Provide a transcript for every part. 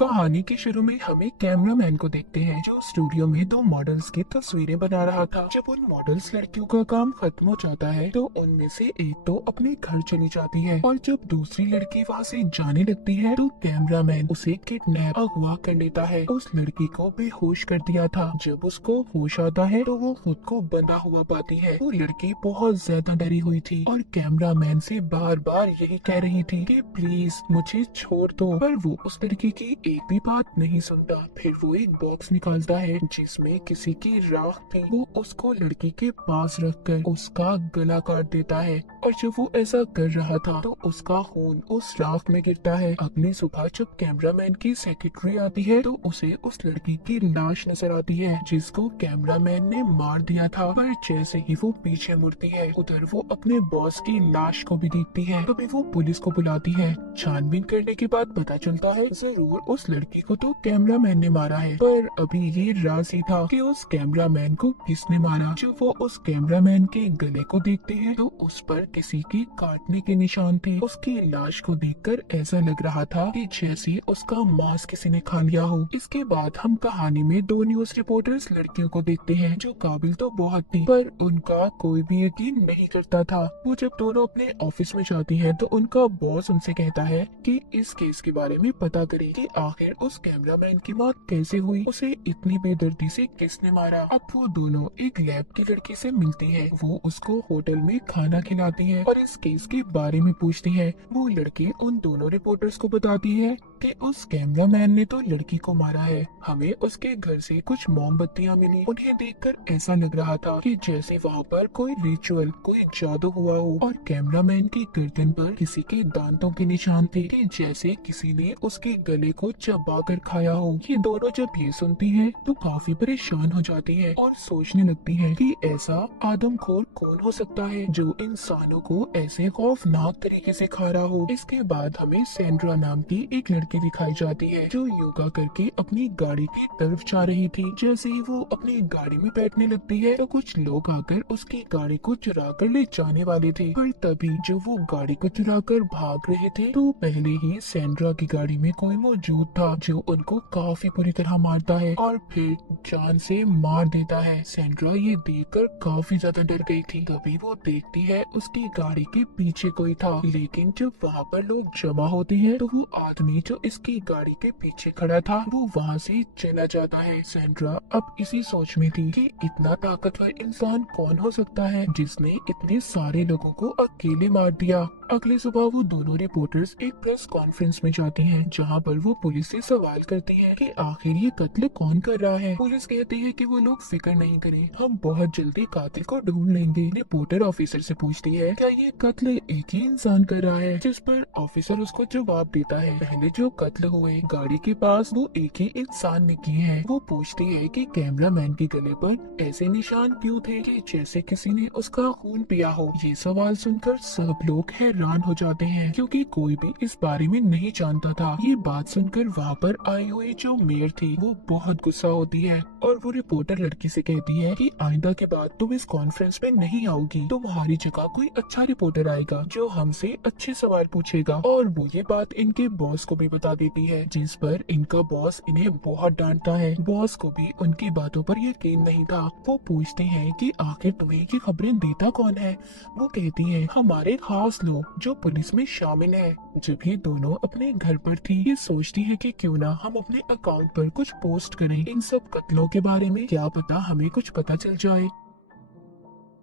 कहानी के शुरू में हमें कैमरामैन को देखते हैं जो स्टूडियो में दो मॉडल्स की तस्वीरें बना रहा था। जब उन मॉडल्स लड़कियों का काम खत्म हो जाता है तो उनमें से एक तो अपने घर चली जाती है और जब दूसरी लड़की वहाँ से जाने लगती है तो कैमरामैन उसे किडनैप अगवा कर लेता है। उस लड़की को बेहोश कर दिया था। जब उसको होश आता है तो वो खुद को बंधा हुआ पाती है। वो लड़की बहुत ज्यादा डरी हुई थी और कैमरामैन से बार बार यही कह रही थी कि प्लीज मुझे छोड़ दो, पर वो उस लड़की की एक भी बात नहीं सुनता। फिर वो एक बॉक्स निकालता है जिसमें किसी की राख थी। वो उसको लड़की के पास रखकर उसका गला काट देता है और जब वो ऐसा कर रहा था तो उसका खून उस राख में गिरता है। अगली सुबह जब कैमरामैन की सेक्रेटरी आती है तो उसे उस लड़की की लाश नजर आती है जिसको कैमरामैन ने मार दिया था। पर जैसे ही वो पीछे मुड़ती है उधर वो अपने बॉस की लाश को भी देखती है। तभी वो पुलिस को बुलाती है। छानबीन करने के बाद पता चलता है जरूर उस लड़की को तो कैमरामैन ने मारा है, पर अभी ये राज ही था कि उस कैमरामैन को किसने मारा। जब वो उस कैमरामैन के गले को देखते हैं तो उस पर किसी के काटने के निशान थे। उसकी लाश को देखकर ऐसा लग रहा था कि जैसे उसका मांस किसी ने खा लिया हो। इसके बाद हम कहानी में दो न्यूज रिपोर्टर्स लड़कियों को देखते हैं जो काबिल तो बहुत थी पर उनका कोई भी यकीन नहीं करता था। वो जब दोनों अपने ऑफिस में जाती हैं तो उनका बॉस उनसे कहता है कि इस केस के बारे में पता करें कि आखिर उस कैमरामैन की मौत कैसे हुई, उसे इतनी बेदर्दी से किसने मारा। अब वो दोनों एक लैब की लड़की से मिलती है। वो उसको होटल में खाना खिलाती है और इस केस के बारे में पूछती है। वो लड़की उन दोनों रिपोर्टर्स को बताती है कि उस कैमरामैन ने तो लड़की को मारा है। हमें उसके घर से कुछ मोमबत्तियां मिली। उन्हें देखकर ऐसा लग रहा था कि जैसे वहाँ पर कोई रिचुअल, कोई जादू हुआ हो और कैमरामैन की गर्दन पर किसी के दांतों के निशान थे कि जैसे किसी ने उसके गले को चबा कर खाया हो। ये दोनों जब ये सुनती हैं तो काफी परेशान हो जाती हैं और सोचने लगती हैं कि ऐसा आदमखोर कौन हो सकता है जो इंसानों को ऐसे खौफनाक तरीके से खा रहा हो। इसके बाद हमें सैंड्रा नाम की एक लड़की दिखाई जाती है जो योगा करके अपनी गाड़ी की तरफ जा रही थी। जैसे ही वो अपनी गाड़ी में बैठने लगती है तो कुछ लोग आकर उसकी गाड़ी को चुरा कर ले जाने वाले थे, पर तभी जब वो गाड़ी को चुरा कर भाग रहे थे तो पहले ही सैंड्रा की गाड़ी में कोई मौजूद था जो उनको काफी बुरी तरह मारता है और फिर जान से मार देता है। सैंड्रा ये देखकर काफी ज्यादा डर गई थी। तभी वो देखती है उसकी गाड़ी के पीछे कोई था, लेकिन जब वहाँ पर लोग जमा होते हैं तो वो आदमी जो इसकी गाड़ी के पीछे खड़ा था वो वहाँ से चला जाता है। सैंड्रा अब इसी सोच में थी कि इतना ताकतवर इंसान कौन हो सकता है जिसने इतने सारे लोगों को अकेले मार दिया। अगली सुबह वो दोनों रिपोर्टर्स एक प्रेस कॉन्फ्रेंस में जाती हैं जहाँ पर वो पुलिस से सवाल करती हैं कि आखिर ये कत्ल कौन कर रहा है। पुलिस कहती है कि वो लोग फिक्र नहीं करें, हम बहुत जल्दी कातिल को ढूंढ लेंगे। रिपोर्टर ऑफिसर से पूछती है क्या ये कत्ल एक ही इंसान कर रहा है, जिस पर ऑफिसर उसको जवाब देता है पहले जो कत्ल हुए गाड़ी के पास वो एक ही इंसान ने किए हैं। वो पूछती है कि कैमरामैन के गले पर ऐसे निशान क्यों थे कि जैसे किसी ने उसका खून पिया हो। ये सवाल सुनकर सब लोग हैरान हो जाते हैं क्योंकि कोई भी इस बारे में नहीं जानता था। ये बात सुनकर वहाँ पर आई हुई जो मेयर थी वो बहुत गुस्सा होती है और वो रिपोर्टर लड़की से कहती है कि आइंदा के बाद तुम इस कॉन्फ्रेंस में नहीं आओगी, तुम्हारी जगह कोई अच्छा रिपोर्टर आएगा जो हमसे अच्छे सवाल पूछेगा। और वो ये बात इनके बॉस को भी बता देती है, जिस पर इनका बॉस इन्हें बहुत डांटता है। बॉस को भी उनकी बातों पर यकीन नहीं था। वो पूछते हैं कि आखिर तुम्हें ये खबरें देता कौन है। वो कहती है हमारे खास लोग जो पुलिस में शामिल है। जब ये दोनों अपने घर पर थी ये सोचती है कि क्यों ना हम अपने अकाउंट पर कुछ पोस्ट करें इन सब कत्लों के बारे में, क्या पता हमें कुछ पता चल जाए।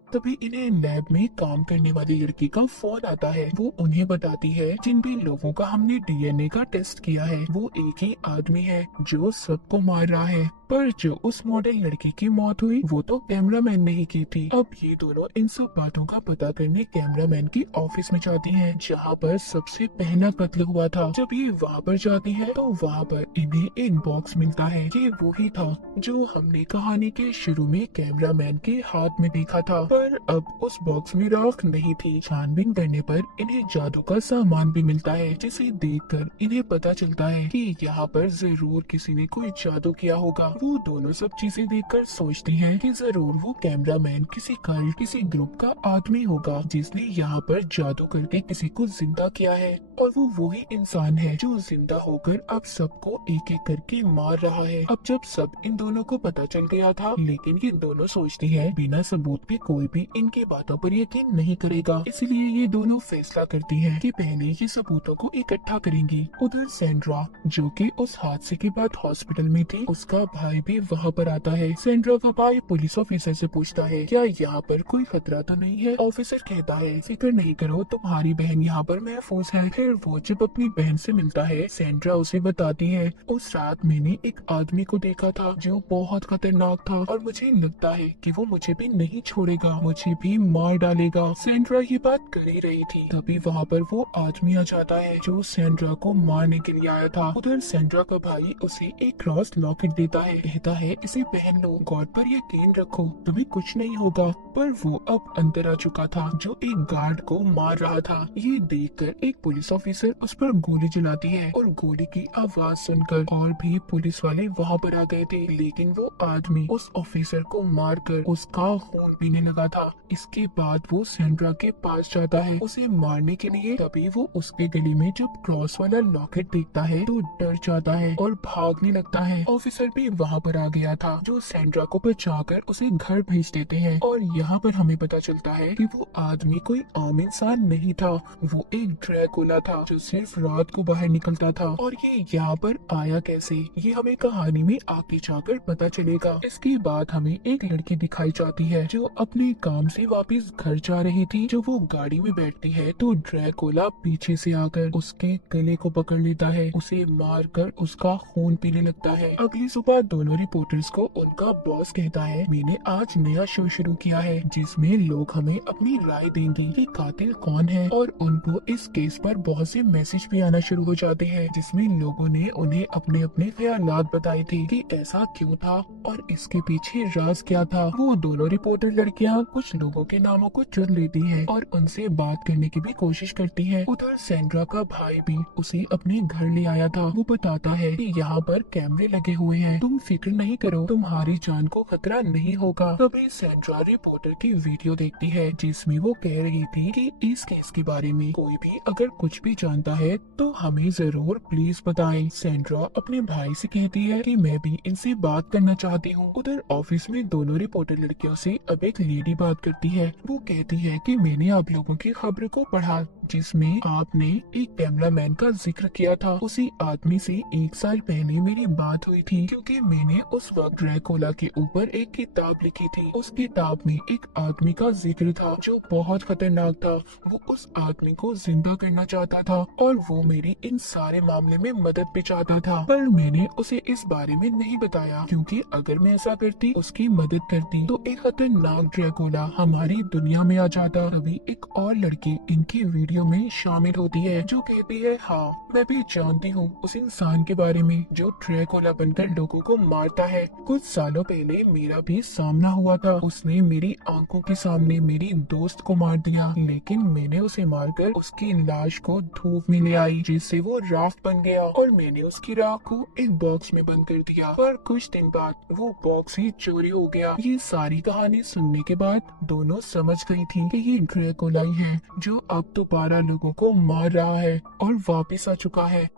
तभी इन्हें लैब में काम करने वाली लड़की का फोन आता है। वो उन्हें बताती है जिन भी लोगों का हमने डीएनए का टेस्ट किया है वो एक ही आदमी है जो सबको मार रहा है, पर जो उस मॉडल लड़की की मौत हुई वो तो कैमरामैन ने ही की थी। अब ये दोनों इन सब बातों का पता करने कैमरामैन की ऑफिस में जाती हैं जहाँ पर सबसे पहला कत्ल हुआ था। जब ये वहाँ पर जाती है तो वहाँ पर इन्हें एक बॉक्स मिलता है। ये वही था जो हमने कहानी के शुरू में कैमरामैन के हाथ में देखा था, पर अब उस बॉक्स में राख नहीं थी। छानबीन करने पर इन्हें जादू का सामान भी मिलता है जिसे देखकर इन्हें पता चलता है कि यहाँ पर जरूर किसी ने कोई जादू किया होगा। वो दोनों सब चीजें देखकर सोचती हैं कि जरूर वो कैमरामैन किसी कल्ट किसी ग्रुप का आदमी होगा जिसने यहाँ पर जादू करके किसी को जिंदा किया है, और वो वही इंसान है जो जिंदा होकर अब सबको एक एक करके मार रहा है। अब जब सब इन दोनों को पता चल गया था, लेकिन ये दोनों सोचती है बिना सबूत पे कोई भी इनकी बातों पर यकीन नहीं करेगा, इसलिए ये दोनों फैसला करती हैं कि पहले ये सबूतों को इकट्ठा करेंगी। उधर सेंड्रा जो कि उस हादसे के बाद हॉस्पिटल में थी, उसका भाई भी वहाँ पर आता है। सेंड्रा का भाई पुलिस ऑफिसर से पूछता है क्या यहाँ पर कोई खतरा तो नहीं है। ऑफिसर कहता है फिक्र नहीं करो, तुम्हारी बहन यहाँ पर महफूज है। फिर वो जब अपनी बहन से मिलता है, सेंड्रा उसे बताती है उस रात मैंने एक आदमी को देखा था जो बहुत खतरनाक था, और मुझे लगता है कि वो मुझे भी नहीं छोड़ेगा, मुझे भी मार डालेगा। सेंड्रा ये बात कर ही रही थी, तभी वहाँ पर वो आदमी आ जाता है जो सेंड्रा को मारने के लिए आया था। उधर सेंड्रा का भाई उसे एक क्रॉस लॉकेट देता है, कहता है इसे पहन लो, गॉड पर यकीन रखो, तुम्हें कुछ नहीं होगा। पर वो अब अंदर आ चुका था जो एक गार्ड को मार रहा था। ये देखकर एक पुलिस ऑफिसर उस पर गोली चलाती है, और गोली की आवाज सुनकर और भी पुलिस वाले वहाँ पर आ गए थे, लेकिन वो आदमी उस ऑफिसर को मारकर उसका खून पीने लगा था। इसके बाद वो सेंड्रा के पास जाता है उसे मारने के लिए, तभी वो उसके गले में जब क्रॉस वाला लॉकेट देखता है तो डर जाता है और भागने लगता है। ऑफिसर भी वहाँ पर आ गया था जो सेंड्रा को बचाकर उसे घर भेज देते हैं, और यहाँ पर हमें पता चलता है कि वो आदमी कोई आम इंसान नहीं था, वो एक ड्रैकुला था जो सिर्फ रात को बाहर निकलता था। और ये यहाँ पर आया कैसे, ये हमें कहानी में आगे जाकर पता चलेगा। इसके बाद हमें एक लड़की दिखाई जाती है जो अपने काम से वापस घर जा रही थी। जो वो गाड़ी में बैठती है तो ड्रैकुला पीछे से आकर उसके गले को पकड़ लेता है, उसे मारकर उसका खून पीने लगता है। अगली सुबह दोनों रिपोर्टर्स को उनका बॉस कहता है मैंने आज नया शो शुरू किया है जिसमें लोग हमें अपनी राय देंगे कि कातिल कौन है, और उनको इस केस पर बहुत से मैसेज भी आना शुरू हो जाते हैं जिसमें लोगों ने उन्हें अपने अपने ख्यालात बताए थे कि ऐसा क्यों था और इसके पीछे राज क्या था। वो दोनों रिपोर्टर लड़कियां कुछ लोगों के नामों को चुन लेती हैं और उनसे बात करने की भी कोशिश करती हैं। उधर सेंड्रा का भाई भी उसे अपने घर ले आया था। वो बताता है कि यहाँ पर कैमरे लगे हुए हैं, तुम फिक्र नहीं करो, तुम्हारी जान को खतरा नहीं होगा। तभी सेंड्रा रिपोर्टर की वीडियो देखती है जिसमें वो कह रही थी कि इस केस के बारे में कोई भी अगर कुछ भी जानता है तो हमें जरूर प्लीज बताएं। सेंड्रा अपने भाई से कहती है कि मैं भी इनसे बात करना चाहती हूँ। उधर ऑफिस में दोनों रिपोर्टर लड़कियों से अब एक लेडी बात करती है। वो कहती है कि मैंने आप लोगों की खबर को पढ़ा जिसमें आपने एक कैमरामैन का जिक्र किया था। उसी आदमी से 1 साल पहले मेरी बात हुई थी क्योंकि मैंने उस वक्त ड्रैकुला के ऊपर एक किताब लिखी थी। उस किताब में एक आदमी का जिक्र था जो बहुत खतरनाक था। वो उस आदमी को जिंदा करना चाहता था और वो मेरी इन सारे मामले में मदद भी चाहता था, पर मैंने उसे इस बारे में नहीं बताया क्योंकि अगर मैं ऐसा करती, उसकी मदद करती, तो एक खतरनाक ड्रैकुला हमारी दुनिया में आ जाता। तभी एक और लड़की इनकी वीडियो में शामिल होती है जो कहती है हाँ मैं भी जानती हूँ उस इंसान के बारे में जो ड्रैकुला बनकर लोगों को मारता है। कुछ सालों पहले मेरा भी सामना हुआ था, उसने मेरी आंखों के सामने मेरी दोस्त को मार दिया, लेकिन मैंने उसे मारकर उसकी लाश को धूप में ले आई जिससे वो राख बन गया और मैंने उसकी राख को एक बॉक्स में बंद कर दिया। पर कुछ दिन बाद वो बॉक्स ही चोरी हो गया। ये सारी कहानी सुनने के बाद दोनों समझ गई थी कि ये ड्रैकुला ही है जो अब दोबारा लोगों को मार रहा है और वापस आ चुका है।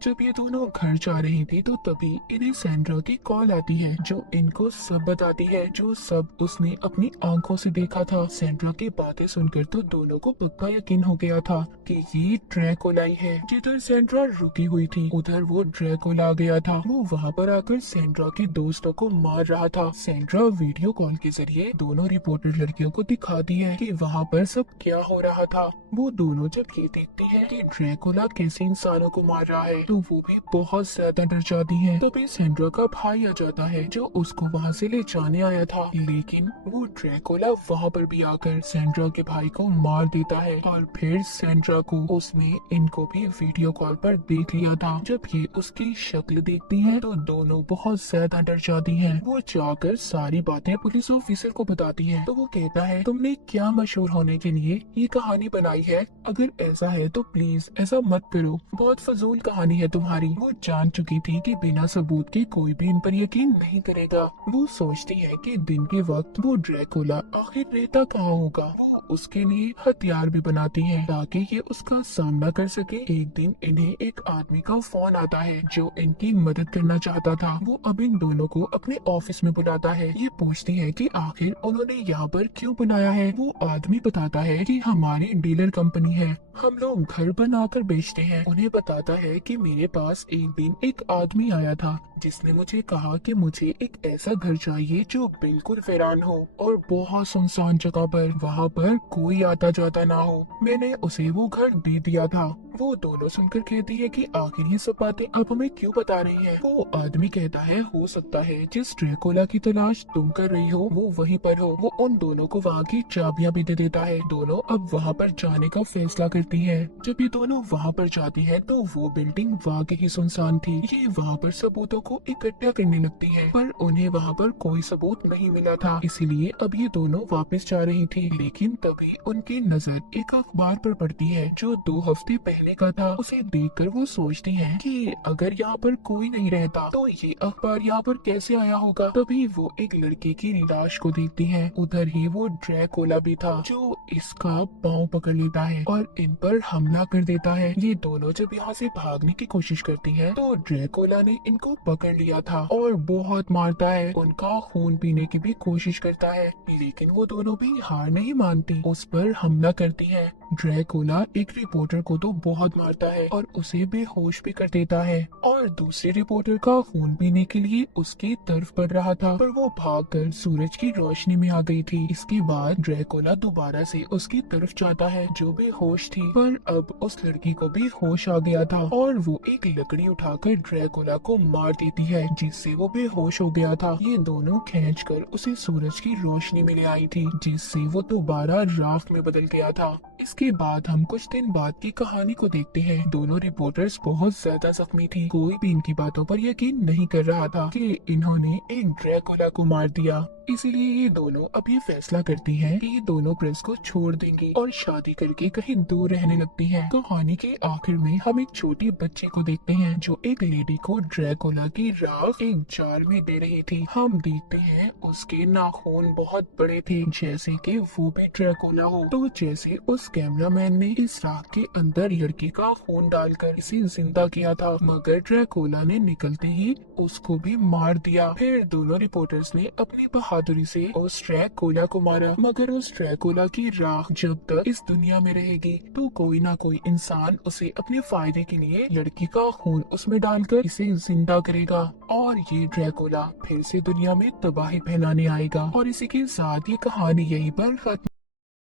जब ये दोनों घर जा रही थी तो तभी इन्हें सेंड्रा की कॉल आती है जो इनको सब बताती है जो सब उसने अपनी आंखों से देखा था। सेंड्रा की बातें सुनकर तो दोनों को पक्का यकीन हो गया था कि ये ड्रैकुला ही है। जिधर सेंड्रा रुकी हुई थी उधर वो ड्रैकुला आ गया था। वो वहाँ पर आकर सेंड्रा के दोस्तों को मार रहा था। सेंड्रा वीडियो कॉल के जरिए दोनों रिपोर्टर लड़कियों को दिखाती है कि वहाँ पर सब क्या हो रहा था। वो दोनों जब ये देखती है कि ड्रैकुला कैसे इंसानों को मार रहा है तो वो भी बहुत ज्यादा डर जाती है। तभी सेंड्रा का भाई आ जाता है जो उसको वहाँ से ले जाने आया था, लेकिन वो ड्रैकुला वहाँ पर भी आकर सेंड्रा के भाई को मार देता है और फिर सेंड्रा को उसने इनको भी वीडियो कॉल पर देख लिया था। जब ये उसकी शक्ल देखती है तो दोनों बहुत ज्यादा डर जाती हैं। वो जाकर सारी बातें पुलिस ऑफिसर को बताती है तो वो कहता है तुमने क्या मशहूर होने के लिए ये कहानी बनाई है, अगर ऐसा है तो प्लीज ऐसा मत करो, बहुत फजूल कहानी है तुम्हारी। वो जान चुकी थी कि बिना सबूत के कोई भी इन पर यकीन नहीं करेगा। वो सोचती है कि दिन के वक्त वो ड्रैकुला आखिर रहता कहाँ होगा। वो उसके लिए हथियार भी बनाती है ताकि ये उसका सामना कर सके। एक दिन इन्हें एक आदमी का फोन आता है जो इनकी मदद करना चाहता था। वो अब इन दोनों को अपने ऑफिस में बुलाता है। ये पूछती है कि आखिर उन्होंने यहाँ पर क्यों बनाया है। वो आदमी बताता है कि हमारी डीलर कंपनी है, हम लोग घर बनाकर बेचते हैं। उन्हें बताता है कि मेरे पास एक दिन एक आदमी आया था जिसने मुझे कहा कि मुझे एक ऐसा घर चाहिए जो बिल्कुल वीरान हो और बहुत सुनसान जगह पर, वहाँ पर कोई आता जाता ना हो। मैंने उसे वो घर दे दिया था। वो दोनों सुनकर कहती है कि आखिर ये सब बातें आप हमें क्यों बता रही हैं? वो आदमी कहता है हो सकता है जिस ड्रैकुला की तलाश तुम कर रही हो वो वहीं पर हो। वो उन दोनों को वहाँ की चाबियां भी दे देता है। दोनों अब वहाँ पर जाने का फैसला करती है। जब ये दोनों वहाँ पर जाती है तो वो बिल्डिंग वाकई ही सुनसान थी। ये वहाँ पर सबूतों को इकट्ठा करने लगती है पर उन्हें वहाँ पर कोई सबूत नहीं मिला था, इसीलिए अब ये दोनों वापस जा रही थी। लेकिन तभी उनकी नजर एक अखबार पर पड़ती है जो 2 हफ्ते पहले का था। उसे देखकर वो सोचती हैं कि अगर यहाँ पर कोई नहीं रहता तो ये अखबार यहाँ पर कैसे आया होगा। तभी वो एक लड़के की लाश को देखती हैं। उधर ही वो ड्रैकुला भी था जो इसका पाँव पकड़ लेता है और इन पर हमला कर देता है। ये दोनों जब यहाँ से भागने की कोशिश करती हैं तो ड्रैकुला ने इनको पकड़ लिया था और बहुत मारता है। उनका खून पीने की भी कोशिश करता है लेकिन वो दोनों भी हार नहीं मानती, उस पर हमला करती है। ड्रैकुला एक रिपोर्टर को तो बहुत मारता है और उसे बेहोश भी कर देता है और दूसरे रिपोर्टर का खून पीने के लिए उसकी तरफ बढ़ रहा था पर वो भागकर सूरज की रोशनी में आ गई थी। इसके बाद ड्रैकुला दोबारा से उसकी तरफ जाता है जो बेहोश थी, पर अब उस लड़की को भी होश आ गया था और वो एक लकड़ी उठाकर ड्रैकुला को मार देती है जिससे वो बेहोश हो गया था। ये दोनों खींचकर उसे सूरज की रोशनी में ले आई थी जिससे वो दोबारा राख में बदल गया था। इसके बाद हम कुछ दिन बाद की कहानी को देखते हैं। दोनों रिपोर्टर्स बहुत ज्यादा जख्मी थी। कोई भी इनकी बातों पर यकीन नहीं कर रहा था कि इन्होंने एक ड्रैकुला को मार दिया। इसीलिए ये दोनों अब ये फैसला करती हैं कि ये दोनों प्रेस को छोड़ देंगी और शादी करके कहीं दूर रहने लगती हैं। कहानी के आखिर में हम एक छोटी बच्ची को देखते हैं जो एक लेडी को ड्रैकुला की राख एक जार में दे रही थी। हम देखते हैं उसके नाखून बहुत बड़े थे जैसे कि वो भी ड्रैकुला हो। तो जैसे उस कैमरामैन ने इस राख के अंदर लड़की का खून डालकर इसे जिंदा किया था, मगर ड्रैकुला ने निकलते ही उसको भी मार दिया। फिर दोनों रिपोर्टर्स ने अपनी बहादुरी से उस ड्रैकुला को मारा, मगर उस ड्रैकुला की राख जब तक इस दुनिया में रहेगी तो कोई ना कोई इंसान उसे अपने फायदे के लिए लड़की का खून उसमें डालकर इसे जिंदा करेगा और ये ड्रैकुला फिर से दुनिया में तबाही फैलाने आएगा। और इसी के साथ ये कहानी यहीं पर खत्म